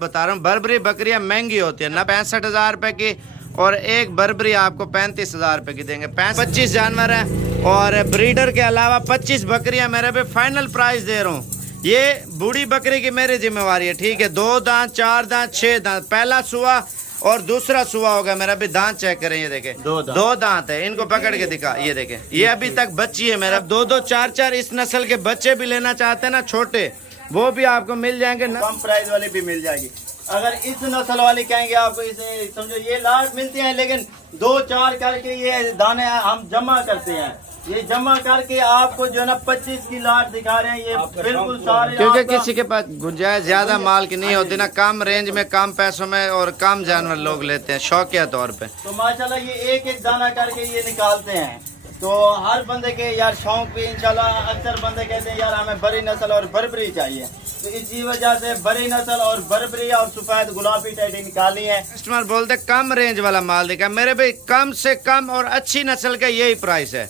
बता रहा हूँ, बर्बरी बकरियां महंगी होती है ना, 65,000 रुपए की, और एक बर्बरी आपको 35,000 रुपए की देंगे। 25 जानवर है और ब्रीडर के अलावा 25 बकरियां मेरे पे फाइनल प्राइस दे रहा हूँ। ये बूढ़ी बकरी की मेरी जिम्मेवारी है, ठीक है। 2 दांत, 4 दांत, 6 दांत, पहला सुआ और दूसरा सुआ होगा मेरा भी। दांत चेक करें, ये देखें, दो दांत है। इनको पकड़ के दिखा, ये देखें, ये अभी तक बच्ची है मेरा। 2-2, 4-4 इस नस्ल के बच्चे भी लेना चाहते हैं ना छोटे, वो भी आपको मिल जाएंगे। कम प्राइस वाली भी मिल जाएगी। अगर इस नस्ल वाली कहेंगे आपको, इसे समझो ये लाट मिलती हैं, लेकिन 2-4 करके ये दाने हम जमा करते हैं। ये जमा करके आपको जो है ना 25 की लाट दिखा रहे हैं, ये बिल्कुल सारे। क्योंकि किसी के पास गुंजाइश ज्यादा माल की नहीं होती ना, कम रेंज में कम पैसों में और कम जानवर लोग लेते हैं शौकिया तौर पे। तो माशाल्लाह ये एक एक दाना करके ये निकालते हैं। तो हर बंदे के यार शौक भी इंशाल्लाह, अक्सर बंदे कहते हैं यार हमें बड़ी नस्ल और बर्बरी चाहिए, तो इसी वजह से बड़ी नस्ल और बर्बरी और सफेद गुलाबी टेडी निकाली है। कस्टमर बोलते कम रेंज वाला माल दिखा, मेरे भाई कम से कम और अच्छी नस्ल का यही प्राइस है।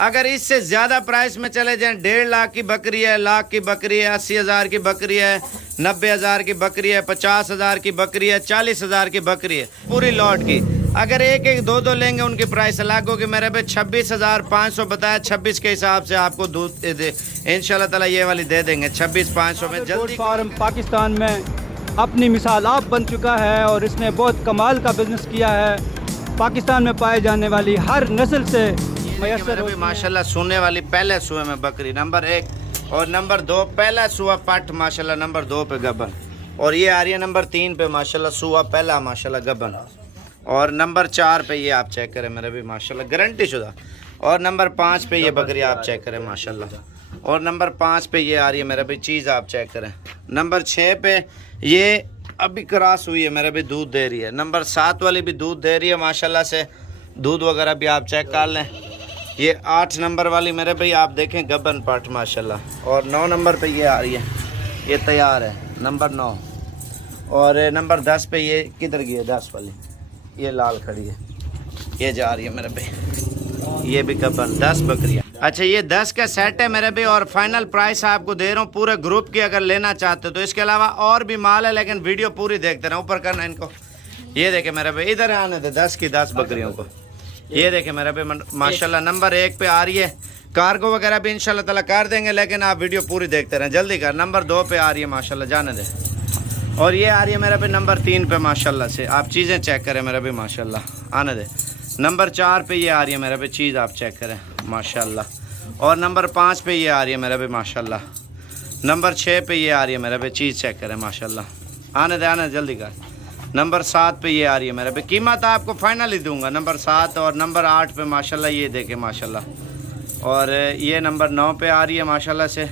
अगर इससे ज्यादा प्राइस में चले जाएं, 1.5 लाख की बकरी है, लाख की बकरी है, 80,000 की बकरी है, 90,000 की बकरी है, 50,000 की बकरी है, 40,000 की बकरी है, पूरी लॉट की। अगर एक एक दो लेंगे उनकी प्राइस अलग होगी। मेरे पे 26,500 बताया, 26 के हिसाब से आपको दूध इंशाल्लाह ताला ये वाली दे देंगे 26,500 में। जल्दी फार्म पाकिस्तान में अपनी मिसाल आप बन चुका है और इसने बहुत कमाल का बिजनेस किया है। पाकिस्तान में पाए जाने वाली हर नस्ल से मेरे भी माशाल्लाह सोने वाली पहले सुए में बकरी नंबर 1 और नंबर 2 पहला सुआ पट माशाल्लाह नंबर 2 पे गबन, और ये आ रही है नंबर 3 पे माशाल्लाह सुआ पहला माशाल्लाह गबन, और नंबर 4 पे ये आप चेक करें मेरे भी माशाल्लाह गारंटी शुदा, और नंबर 5 पे ये बकरी आप चेक करें माशाल्लाह, और नंबर 5 पे ये आ रही है मेरे भी चीज़ आप चेक करें। नंबर 6 पे ये अभी क्रॉस हुई है मेरे भी, दूध दे रही है। नंबर 7 वाली भी दूध दे रही है माशाल्लाह से, दूध वगैरह भी आप चेक कर लें। ये 8 नंबर वाली मेरे भाई आप देखें गबन पाठ माशाल्लाह, और 9 नंबर पे ये आ रही है, ये तैयार है नंबर 9, और नंबर 10 पे ये किधर गई है 10 वाली, ये लाल खड़ी है, ये जा रही है मेरे भाई, ये भी गबन 10 बकरियाँ। अच्छा ये 10 का सेट है मेरे भाई, और फाइनल प्राइस आपको दे रहा हूँ पूरे ग्रुप की अगर लेना चाहते हो तो। इसके अलावा और भी माल है, लेकिन वीडियो पूरी देखते रहे, ऊपर करना इनको। ये देखे मेरे भाई, इधर आने दे 10 की 10 बकरियों को। ये देखें मेरा भी माशाल्लाह नंबर 1 पे आ रही है। कार्गो वगैरह भी इंशाल्लाह ताला कर देंगे, लेकिन आप वीडियो पूरी देखते रहें, जल्दी कर। नंबर 2 पे आ रही है माशाल्लाह, जाने दे। और ये आ रही है मेरा भी नंबर 3 पे माशाल्लाह से, आप चीज़ें चेक करें मेरा भी माशाल्लाह, आने दे। नंबर 4 पे ये आ रही है मेरा भी चीज़ आप चेक करें माशाल्लाह, और नंबर 5 पे ये आ रही है मेरा भी माशाल्लाह। नंबर 6 पे ये आ रही है मेरा भी चीज़ चेक करें माशाल्लाह, आने दे जल्दी कर। नंबर 7 पे ये आ रही है मेरा पे, कीमत आपको फाइनल ही दूंगा नंबर 7, और नंबर 8 पे माशाल्लाह ये देखें माशाल्लाह, और ये नंबर 9 पे आ रही है माशाल्लाह से,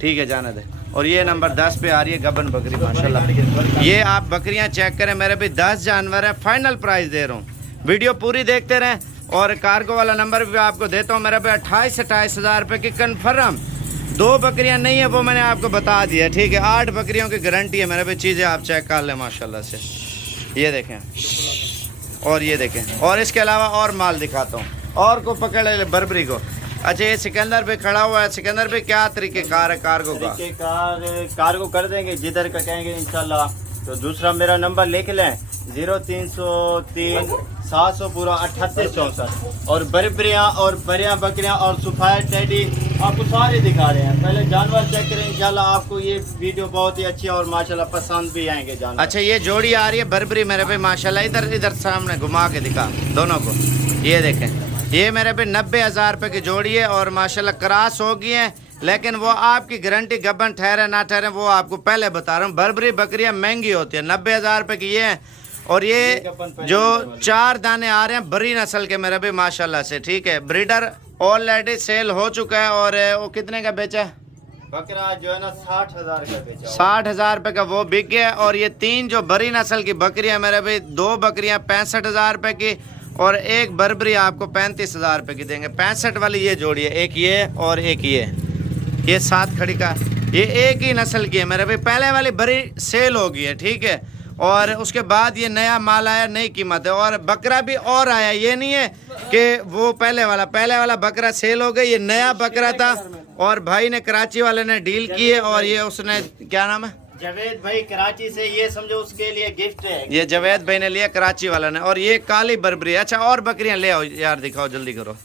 ठीक है जाने दे। और ये नंबर 10 पे आ रही है गबन बकरी माशाल्लाह। ये आप बकरियां चेक करें मेरे पे, 10 जानवर है, फाइनल प्राइस दे रहा हूँ, वीडियो पूरी देखते रहें। और कार्गो वाला नंबर भी आपको देता हूँ मेरे पे, 28,000 रुपये की कन्फर्म। 2 बकरियां नहीं है वो मैंने आपको बता दिया, ठीक है। 8 बकरियों की गारंटी है मेरे पे, चीज़ें आप चेक कर लें माशाल्लाह से। ये देखें, और ये देखें, और इसके अलावा और माल दिखाता हूँ, और को पकड़ ले बर्बरी को। अच्छा ये सिकंदर पे खड़ा हुआ है, सिकंदर पे क्या तरीक़ेकार है कार्गो का? कार्गो कर देंगे जिधर का कहेंगे इंशाल्लाह। तो दूसरा मेरा नंबर लिख लें, 0303 700 पूरा 3864, और बर्बरियाँ और बरियाँ बकरियाँ और सफेद टेडी आपको सारे दिखा रहे हैं। पहले जानवर चेक करें इंशाल्लाह, आपको ये वीडियो बहुत ही अच्छी है और माशाल्लाह पसंद भी आएंगे जानवर। अच्छा ये जोड़ी आ रही है बर्बरी मेरे पे माशाल्लाह, इधर सामने घुमा के दिखा दोनों को, ये देखें, ये मेरे पे 90,000 रुपये की जोड़ी है, और माशाल्लाह क्रॉस हो गई है, लेकिन वो आपकी गारंटी गबन ठहरे ना ठहरे वो आपको पहले बता रहा हूँ। बर्बरी बकरियाँ महंगी होती है, 90,000 रुपये की ये है, और ये जो 4 दाने आ रहे हैं बड़ी नस्ल के मेरे भी माशाल्लाह से, ठीक है। ब्रीडर ऑलरेडी सेल हो चुका है, और वो कितने का बेचा है? बकरा जो है ना 60,000 का बेचा, 60,000 रुपये का वो बिक गया। और ये 3 जो बड़ी नस्ल की बकरियां मेरे भाई, 2 बकरियां 65,000 रुपये की, और एक बर्बरी आपको 35,000 रुपये की देंगे। 65 वाली ये जोड़ी है, एक ये और एक ये 7 खड़ी का, ये एक ही नस्ल की है मेरे भाई। पहले वाली बड़ी सेल हो गई है, ठीक है, और उसके बाद ये नया माल आया, नई कीमत है, और बकरा भी और आया, ये नहीं है कि वो पहले वाला बकरा सेल हो गया, ये नया बकरा था, और भाई ने कराची वाले ने डील की है, और ये उसने क्या नाम है जवेद भाई कराची से, ये समझो उसके लिए गिफ्ट है। ये जवेद भाई ने लिया कराची वाला ने। और ये काली बर्बरी। अच्छा और बकरियां ले आओ यार, दिखाओ जल्दी करो।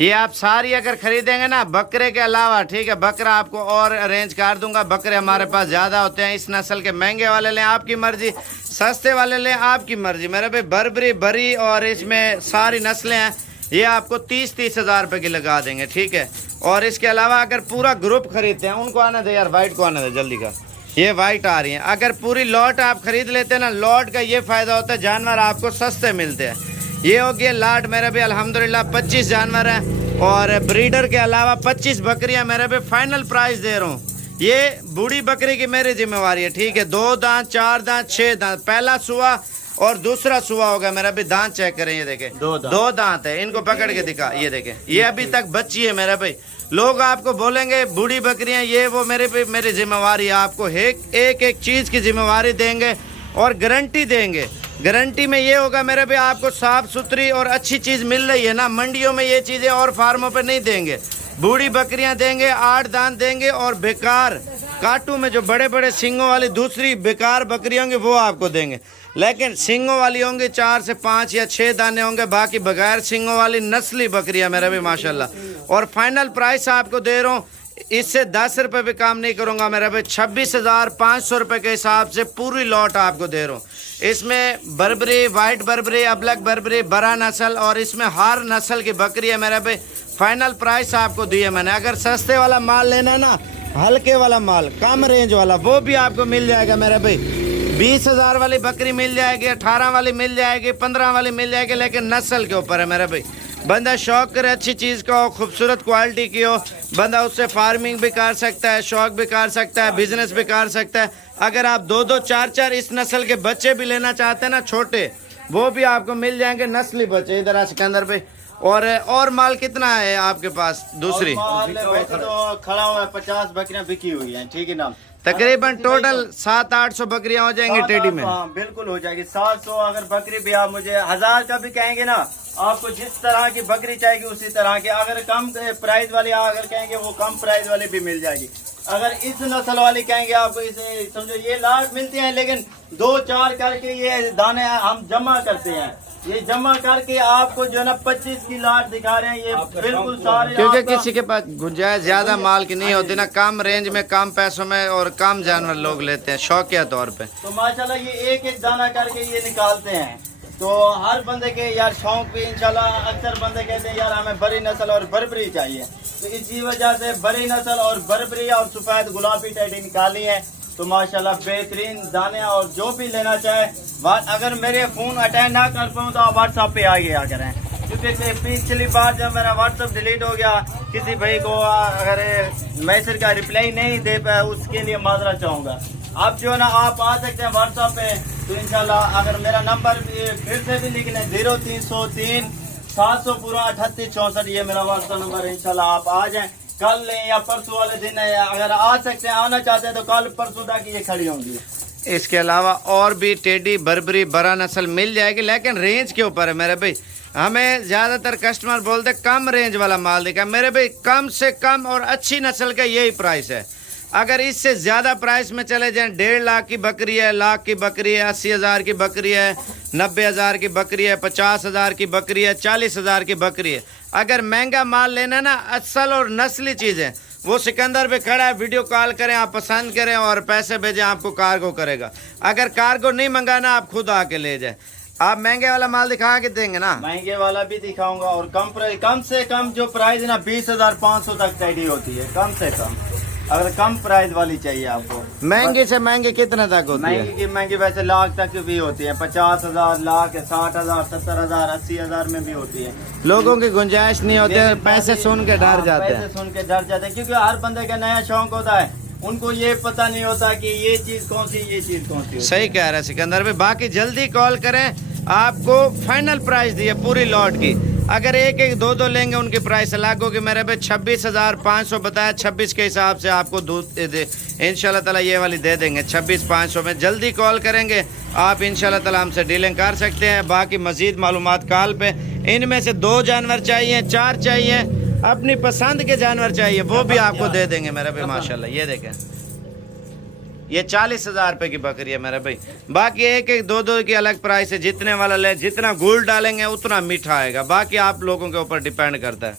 ये आप सारी अगर खरीदेंगे ना बकरे के अलावा, ठीक है, बकरा आपको और अरेंज कर दूंगा। बकरे हमारे पास ज़्यादा होते हैं। इस नस्ल के महंगे वाले लें आपकी मर्जी, सस्ते वाले लें आपकी मर्जी। मेरे भाई बर्बरी बरी और इसमें सारी नस्लें हैं, ये आपको 30-30 हज़ार रुपये की लगा देंगे, ठीक है। और इसके अलावा अगर पूरा ग्रुप खरीदते हैं, उनको आने दे यार, वाइट को आने दे जल्दी का। ये वाइट आ रही हैं। अगर पूरी लॉट आप खरीद लेते हैं ना, लॉट का ये फ़ायदा होता है जानवर आपको सस्ते मिलते हैं। ये हो गया लाट मेरे भी अल्हम्दुलिल्लाह 25 जानवर हैं और ब्रीडर के अलावा 25 बकरियां मेरे पे फाइनल प्राइस दे रहा हूँ। ये बूढ़ी बकरी की मेरी जिम्मेवारी है, ठीक है। 2 दांत 4 दांत 6 दांत, पहला सुआ और दूसरा सुआ होगा मेरा भी। दांत चेक करें, ये देखें 2 दांत है। इनको पकड़ के दिखा, ये देखें, ये अभी तक बच्ची है मेरा भाई। लोग आपको बोलेंगे बूढ़ी बकरियां ये वो, मेरे पे मेरी जिम्मेवारी है। आपको एक चीज़ की जिम्मेवारी देंगे और गारंटी देंगे। गारंटी में ये होगा मेरे भी, आपको साफ सुथरी और अच्छी चीज़ मिल रही है ना। मंडियों में ये चीज़ें और फार्मों पे नहीं देंगे। बूढ़ी बकरियां देंगे, 8 दांत देंगे और बेकार काटू में जो बड़े बड़े सींगों वाली दूसरी बेकार बकरियां होंगी वो आपको देंगे। लेकिन सींगों वाली होंगी 4 से 5 या 6 दाने होंगे, बाकी बगैर सींगों वाली नस्ली बकरियां मेरे भी माशाल्लाह। और फाइनल प्राइस आपको दे रहा हूँ, इससे 10 रुपये भी काम नहीं करूँगा मेरा भाई। 26,500 रुपये के हिसाब से पूरी लॉट आपको दे रहा हूँ। इसमें बर्बरी, वाइट बर्बरी, अबलक बर्बरी, बरा नस्ल और इसमें हर नस्ल की बकरी है मेरा भाई। फाइनल प्राइस आपको दिया मैंने। अगर सस्ते वाला माल लेना है ना, हल्के वाला माल, कम रेंज वाला, वो भी आपको मिल जाएगा मेरा भाई। 20,000 वाली बकरी मिल जाएगी, 18 वाली मिल जाएगी, 15 वाली मिल जाएगी, लेकिन नस्ल के ऊपर है मेरा भाई। बंदा शौक करे अच्छी चीज़ का हो, खूबसूरत क्वालिटी की हो, बंदा उससे फार्मिंग भी कर सकता है, शौक भी कर सकता है, बिजनेस भी कर सकता है। अगर आप 2-2, 4-4 इस नस्ल के बच्चे भी लेना चाहते हैं ना, छोटे, वो भी आपको मिल जाएंगे, नस्ली बच्चे। इधर सिकंदर पे और माल कितना है आपके पास? दूसरी वैसे तो खड़ा हुआ है, 50 बकरियां बिकी हुई हैं, ठीक है ना। तकरीबन टोटल 700-800 बकरियां हो जाएंगी टेडी में। हाँ बिल्कुल हो जाएगी। 700 अगर बकरी भी आप मुझे 1000 का भी कहेंगे ना, आपको जिस तरह की बकरी चाहिए उसी तरह की। अगर कम प्राइस वाली अगर कहेंगे वो कम प्राइस वाली भी मिल जाएगी। अगर इस नस्ल वाली कहेंगे आपको, इसे समझो ये लाट मिलती है, लेकिन 2-4 करके ये दाने हम जमा करते हैं। ये जमा करके आपको जो है ना 25 की लाट दिखा रहे हैं, ये बिल्कुल सारे। क्योंकि किसी के पास गुंजाइश ज्यादा माल की नहीं होती ना, कम रेंज में, कम पैसों में और कम जानवर लोग लेते हैं शौकिया तौर पे। तो माशाल्लाह ये एक दाना करके ये निकालते हैं। तो हर बंदे के यार शौक भी इंशाल्लाह, अक्सर बंदे कहते हैं यार हमें बड़ी नस्ल और बर्बरी चाहिए, तो इसी वजह से बड़ी नस्ल और बर्बरी और सफेद गुलाबी टेडी निकाली है। तो माशाल्लाह बेहतरीन दाने, और जो भी लेना चाहे अगर मेरे फ़ोन अटेंड ना कर पाऊँ तो आप व्हाट्सएप पे आ गया करें, क्योंकि पिछली बार जब मेरा व्हाट्सएप डिलीट हो गया, किसी भाई को अगर मैसेज का रिप्लाई नहीं दे पाया, उसके लिए माजरत चाहूँगा। आप जो है ना आप आ सकते हैं व्हाट्सएप पे, तो इंशाल्लाह अगर मेरा नंबर फिर से भी लिख लें 0303 700 पूरा 3864, ये मेरा व्हाट्सएप नंबर है। इंशाल्लाह आप आ जाएं, कल या परसों वाले दिन है, अगर आ सकते हैं, आना चाहते हैं तो कल परसों तक ये खड़ी होंगी। इसके अलावा और भी टेडी, बर्बरी, बरा नस्ल मिल जाएगी, लेकिन रेंज के ऊपर है मेरे भाई। हमें ज़्यादातर कस्टमर बोलते कम रेंज वाला माल दिखा। मेरे भाई कम से कम और अच्छी नस्ल का यही प्राइस है। अगर इससे ज़्यादा प्राइस में चले जाएं, 1.5 लाख की बकरी है, लाख की बकरी है, 80,000 की बकरी है, 90,000 की बकरी है, 50,000 की बकरी है, 40,000 की बकरी है। अगर महंगा माल लेना ना, असल और नस्ली चीज़ें, वो सिकंदर पे खड़ा है, वीडियो कॉल करें, आप पसंद करें और पैसे भेजें, आपको कार्गो करेगा। अगर कार्गो नहीं मंगाना, आप खुद आके ले जाए। आप महंगे वाला माल दिखा के देंगे ना? महंगे वाला भी दिखाऊंगा, और कम से कम जो प्राइस है ना 20,500 तक टेडी होती है, कम से कम। अगर कम प्राइस वाली चाहिए आपको। महंगी से महंगी कितने तक होती है? महंगी की महंगी वैसे लाख तक भी होती है, 50,000, लाख, 60,000, 70,000, 80,000 में भी होती है। लोगों की गुंजाइश नहीं होती है, पैसे सुन के डर जाते हैं। पैसे सुन के डर जाते हैं, क्योंकि हर बंदे का नया शौक होता है, उनको ये पता नहीं होता कि ये चीज कौन सी, ये चीज कौन सी। सही कह रहा है सिकंदर भाई। बाकी जल्दी कॉल करें, आपको फाइनल प्राइस दिए पूरी लॉट की। अगर एक 2 लेंगे उनकी प्राइस अलग होगी मेरे पे। 26,500 बताया, 26 के हिसाब से आपको दूध इंशाल्लाह ताला ये वाली दे देंगे 26,500 में। जल्दी कॉल करेंगे आप, इंशाल्लाह ताला हमसे डीलिंग कर सकते हैं। बाकी मजीद मालूमात कॉल पे। इनमें से 2 जानवर चाहिए, 4 चाहिए, अपनी पसंद के जानवर चाहिए, वो भी आपको दे देंगे मेरे पे माशाल्लाह। ये देखें ये 40,000 रुपए की बकरी है मेरे भाई। बाकी एक एक दो दो की अलग प्राइस है, जितने वाला ले, जितना गुड़ डालेंगे उतना मीठा आएगा, बाकी आप लोगों के ऊपर डिपेंड करता है।